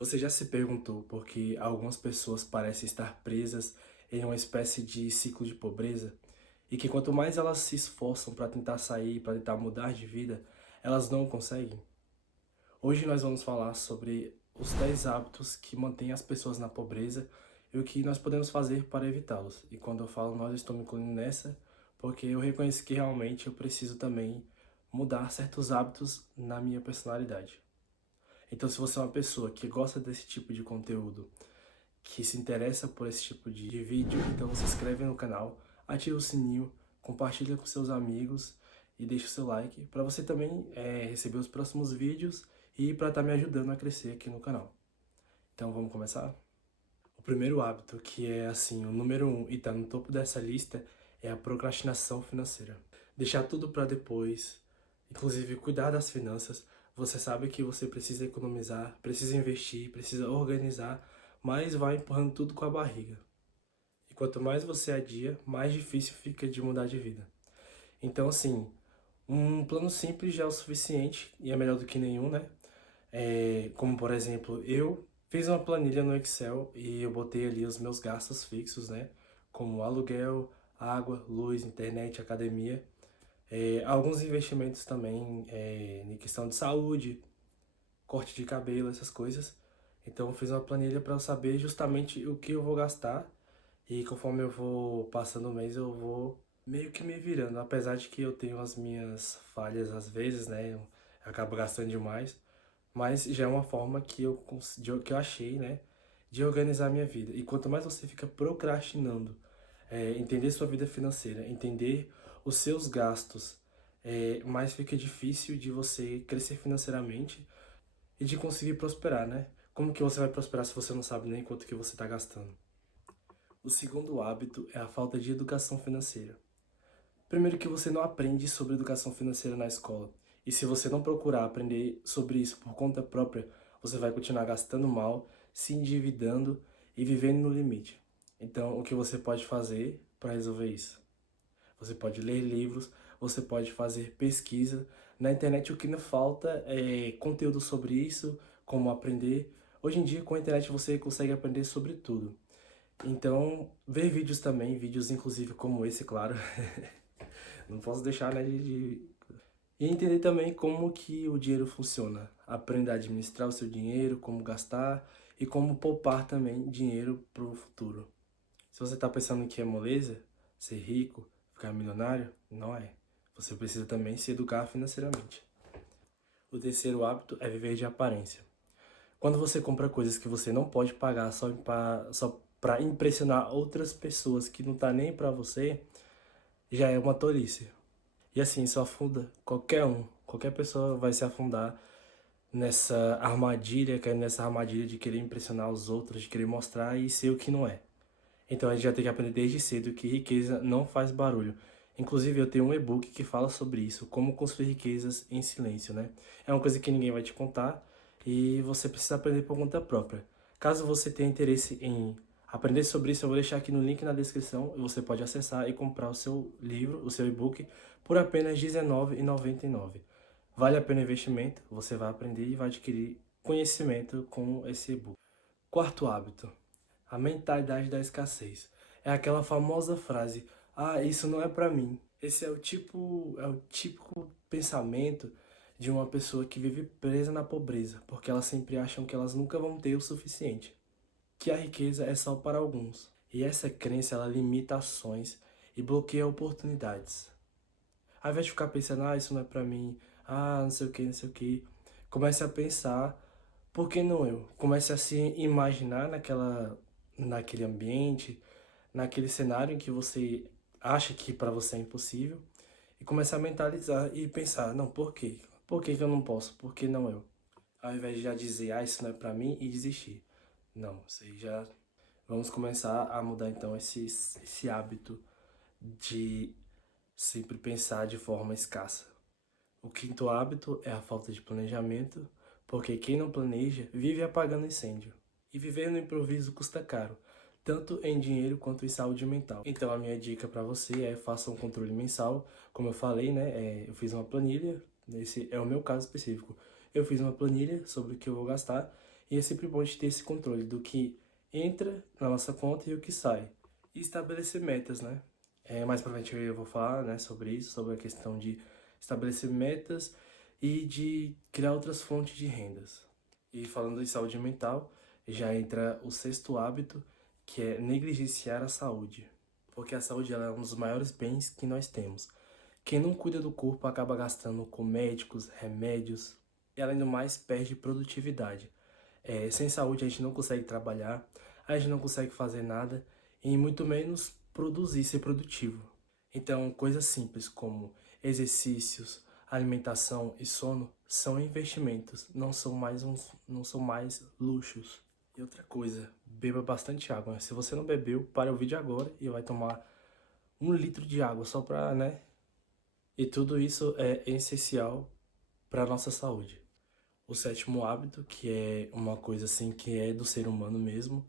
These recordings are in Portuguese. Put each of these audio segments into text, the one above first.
Você já se perguntou por que algumas pessoas parecem estar presas em uma espécie de ciclo de pobreza? E que quanto mais elas se esforçam para tentar sair, para tentar mudar de vida, elas não conseguem? Hoje nós vamos falar sobre os 10 hábitos que mantêm as pessoas na pobreza e o que nós podemos fazer para evitá-los. E quando eu falo nós, eu estou me incluindo nessa, porque eu reconheço que realmente eu preciso também mudar certos hábitos na minha personalidade. Então, se você é uma pessoa que gosta desse tipo de conteúdo, que se interessa por esse tipo de vídeo, então se inscreve no canal, ativa o sininho, compartilha com seus amigos e deixa o seu like para você também receber os próximos vídeos e para estar me ajudando a crescer aqui no canal. Então vamos começar? O primeiro hábito, que é assim, o número um e está no topo dessa lista, é a procrastinação financeira. Deixar tudo para depois, inclusive cuidar das finanças. Você sabe que você precisa economizar, precisa investir, precisa organizar, mas vai empurrando tudo com a barriga. E quanto mais você adia, mais difícil fica de mudar de vida. Então, assim, um plano simples já é o suficiente e é melhor do que nenhum, né? Como, por exemplo, eu fiz uma planilha no Excel e eu botei ali os meus gastos fixos, né? Como aluguel, água, luz, internet, academia. Alguns investimentos também em questão de saúde, corte de cabelo, essas coisas. Então eu fiz uma planilha para eu saber justamente o que eu vou gastar e conforme eu vou passando o mês eu vou meio que me virando, apesar de que eu tenho as minhas falhas às vezes, né? Eu acabo gastando demais, mas já é uma forma que que eu achei, né, de organizar a minha vida. E quanto mais você fica procrastinando, entender sua vida financeira, entender os seus gastos, mais fica difícil de você crescer financeiramente e de conseguir prosperar, né? Como que você vai prosperar se você não sabe nem quanto que você está gastando? O segundo hábito é a falta de educação financeira. Primeiro que você não aprende sobre educação financeira na escola. E se você não procurar aprender sobre isso por conta própria, você vai continuar gastando mal, se endividando e vivendo no limite. Então, o que você pode fazer para resolver isso? Você pode ler livros, você pode fazer pesquisa. Na internet o que não falta é conteúdo sobre isso, como aprender. Hoje em dia com a internet você consegue aprender sobre tudo. Então, ver vídeos também, vídeos inclusive como esse, claro. Não posso deixar, né, E entender também como que o dinheiro funciona. Aprender a administrar o seu dinheiro, como gastar e como poupar também dinheiro para o futuro. Se você está pensando que é moleza, ser rico, ficar milionário, não é. Você precisa também se educar financeiramente. O terceiro hábito é viver de aparência. Quando você compra coisas que você não pode pagar só para impressionar outras pessoas que não tá nem para você, já é uma tolice. E assim, isso afunda qualquer um. Qualquer pessoa vai se afundar nessa armadilha, cair nessa armadilha de querer impressionar os outros, de querer mostrar e ser o que não é. Então a gente já tem que aprender desde cedo que riqueza não faz barulho. Inclusive eu tenho um e-book que fala sobre isso, como construir riquezas em silêncio, né? É uma coisa que ninguém vai te contar e você precisa aprender por conta própria. Caso você tenha interesse em aprender sobre isso, eu vou deixar aqui no link na descrição e você pode acessar e comprar o seu livro, o seu e-book, por apenas R$19,99. Vale a pena o investimento, você vai aprender e vai adquirir conhecimento com esse e-book. Quarto hábito. A mentalidade da escassez. É aquela famosa frase: "Ah, isso não é pra mim". Esse é o típico pensamento de uma pessoa que vive presa na pobreza, porque elas sempre acham que elas nunca vão ter o suficiente, que a riqueza é só para alguns. E essa crença ela limita ações e bloqueia oportunidades. Ao invés de ficar pensando: "Ah, isso não é pra mim", "Ah, não sei o que, não sei o que", comece a pensar: por que não eu? Comece a se imaginar naquele ambiente, naquele cenário em que você acha que para você é impossível e comece a mentalizar e pensar, não, por quê? Por que que eu não posso? Por que não eu? Ao invés de já dizer, ah, isso não é para mim e desistir. Não, isso aí já... Vamos começar a mudar então esse hábito de sempre pensar de forma escassa. O quinto hábito é a falta de planejamento, porque quem não planeja vive apagando incêndio. E viver no improviso custa caro, tanto em dinheiro quanto em saúde mental. Então a minha dica para você é faça um controle mensal, como eu falei, né? Eu fiz uma planilha, esse é o meu caso específico. Eu fiz uma planilha sobre o que eu vou gastar E é sempre bom a gente ter esse controle do que entra na nossa conta e o que sai. E estabelecer metas, né? Mais pra frente eu vou falar, né, sobre isso, sobre a questão de estabelecer metas e de criar outras fontes de rendas. E falando em saúde mental, já entra o sexto hábito, que é negligenciar a saúde. Porque a saúde ela é um dos maiores bens que nós temos. Quem não cuida do corpo acaba gastando com médicos, remédios e além do mais perde produtividade. Sem saúde a gente não consegue trabalhar, a gente não consegue fazer nada e muito menos produzir, ser produtivo. Então, coisas simples como exercícios, alimentação e sono são investimentos, não são mais luxos. E outra coisa, beba bastante água. Se você não bebeu, para o vídeo agora e vai tomar 1 litro de água só para, né? E tudo isso é essencial para a nossa saúde. O sétimo hábito, que é uma coisa assim que é do ser humano mesmo,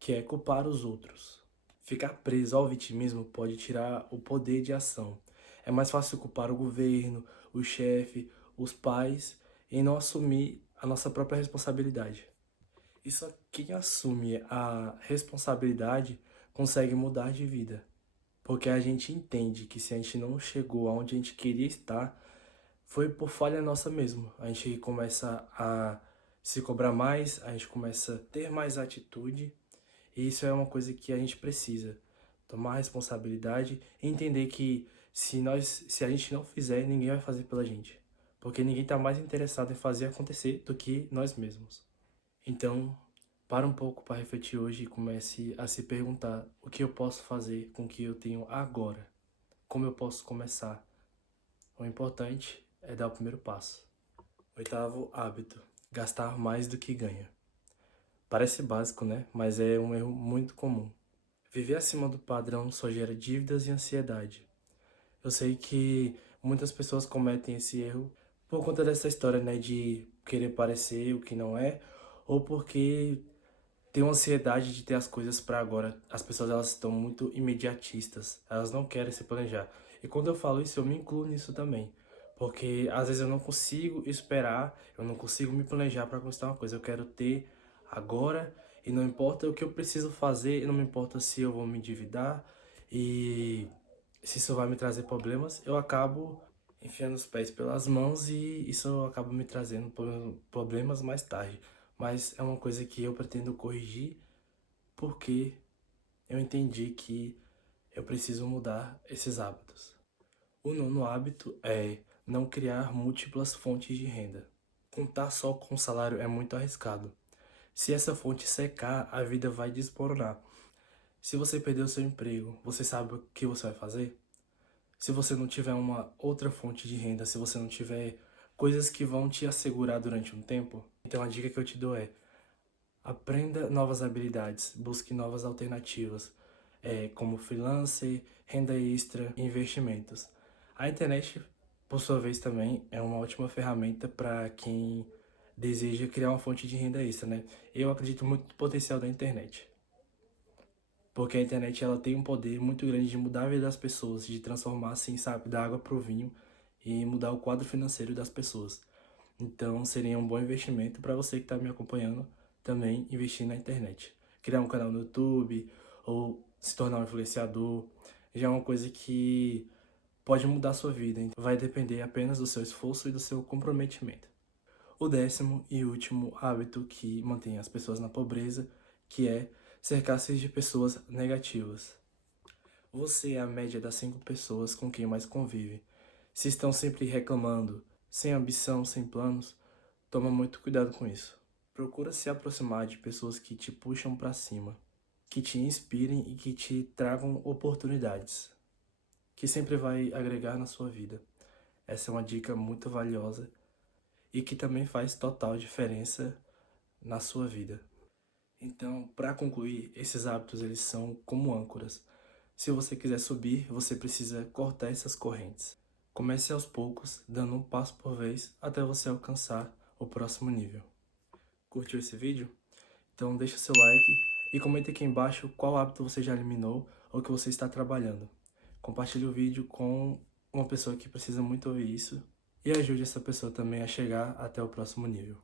que é culpar os outros. Ficar preso ao vitimismo pode tirar o poder de ação. É mais fácil culpar o governo, o chefe, os pais e não assumir a nossa própria responsabilidade. E só quem assume a responsabilidade consegue mudar de vida. Porque a gente entende que se a gente não chegou aonde a gente queria estar, foi por falha nossa mesmo. A gente começa a se cobrar mais, a gente começa a ter mais atitude, e isso é uma coisa que a gente precisa. Tomar responsabilidade e entender que se a gente não fizer, ninguém vai fazer pela gente. Porque ninguém está mais interessado em fazer acontecer do que nós mesmos. Então, para um pouco para refletir hoje e comece a se perguntar o que eu posso fazer com o que eu tenho agora. Como eu posso começar? O importante é dar o primeiro passo. Oitavo hábito: gastar mais do que ganha. Parece básico, né? Mas é um erro muito comum. Viver acima do padrão só gera dívidas e ansiedade. Eu sei que muitas pessoas cometem esse erro por conta dessa história, né, de querer parecer o que não é, ou porque tem uma ansiedade de ter as coisas para agora. As pessoas elas estão muito imediatistas, elas não querem se planejar. E quando eu falo isso, eu me incluo nisso também. Porque às vezes eu não consigo esperar, eu não consigo me planejar para conquistar uma coisa. Eu quero ter agora e não importa o que eu preciso fazer, e não me importa se eu vou me endividar e se isso vai me trazer problemas, eu acabo enfiando os pés pelas mãos e isso acaba me trazendo problemas mais tarde. Mas é uma coisa que eu pretendo corrigir porque eu entendi que eu preciso mudar esses hábitos. O nono hábito é não criar múltiplas fontes de renda. Contar só com o salário é muito arriscado. Se essa fonte secar, a vida vai desmoronar. Se você perder o seu emprego, você sabe o que você vai fazer? Se você não tiver uma outra fonte de renda, se você não tiver coisas que vão te assegurar durante um tempo, então a dica que eu te dou é: aprenda novas habilidades, busque novas alternativas, como freelancer, renda extra e investimentos. A internet, por sua vez, também é uma ótima ferramenta para quem deseja criar uma fonte de renda extra, né? Eu acredito muito no potencial da internet. Porque a internet ela tem um poder muito grande de mudar a vida das pessoas, de transformar, assim, sabe, da água pro vinho e mudar o quadro financeiro das pessoas. Então, seria um bom investimento para você que está me acompanhando também investir na internet. Criar um canal no YouTube ou se tornar um influenciador já é uma coisa que pode mudar a sua vida. Então, vai depender apenas do seu esforço e do seu comprometimento. O décimo e último hábito que mantém as pessoas na pobreza, que é cercar-se de pessoas negativas. Você é a média das 5 pessoas com quem mais convive. Se estão sempre reclamando, sem ambição, sem planos, toma muito cuidado com isso. Procura se aproximar de pessoas que te puxam para cima, que te inspirem e que te tragam oportunidades, que sempre vai agregar na sua vida. Essa é uma dica muito valiosa e que também faz total diferença na sua vida. Então, para concluir, esses hábitos eles são como âncoras. Se você quiser subir, você precisa cortar essas correntes. Comece aos poucos, dando um passo por vez, até você alcançar o próximo nível. Curtiu esse vídeo? Então deixa seu like e comenta aqui embaixo qual hábito você já eliminou ou que você está trabalhando. Compartilhe o vídeo com uma pessoa que precisa muito ouvir isso e ajude essa pessoa também a chegar até o próximo nível.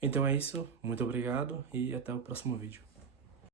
Então é isso, muito obrigado e até o próximo vídeo.